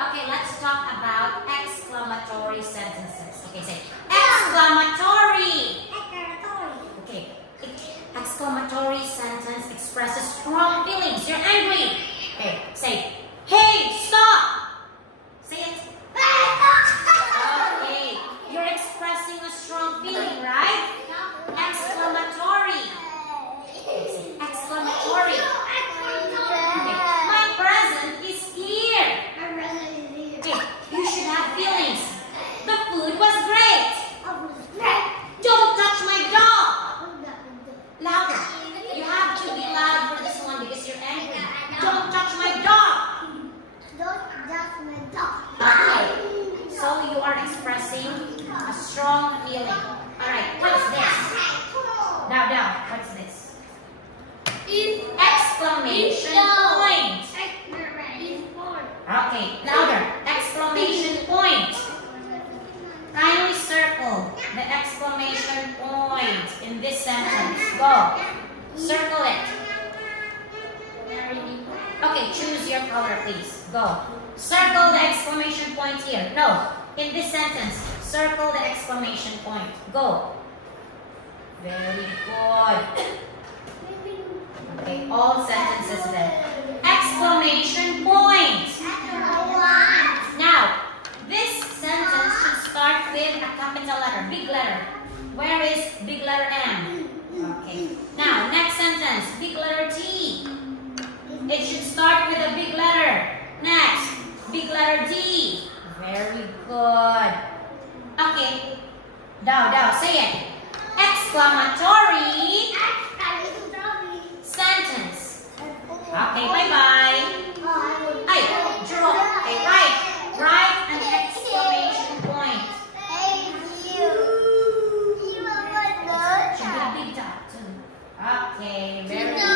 Okay, let's talk about exclamatory sentences. Okay, say exclamatory. Okay, exclamatory sentence expresses strong feelings. You're angry. Okay, say, hey, stop. Say it. Okay, you're expressing a strong feeling, right? Exclamatory. Okay, say exclamatory. Okay, my present is here. Okay, you should have feelings. The food was great. Don't touch my dog. Louder. You have to be loud for this one because you're angry. Don't touch my dog. Okay, so you are expressing a strong feeling. Alright, what's this? Now, what's this? Exclamation point. Okay, louder. Exclamation point. Kindly circle the exclamation point in this sentence. Go. Circle it. Okay, choose your color, please. Go. Circle the exclamation point here. No, in this sentence, circle the exclamation point. Go. Very good. Okay, all sentences there. Exclamation point. Now, this sentence should start with a capital letter, big letter. Where is big letter M? Okay. Now, next sentence, big letter T. It should start with a big letter. Next, big letter D. Very good. Okay. Now, say it. Exclamatory sentence. Okay, bye-bye. Ay, draw. Okay, write an exclamation point. Should be a big dot too. Okay, very good.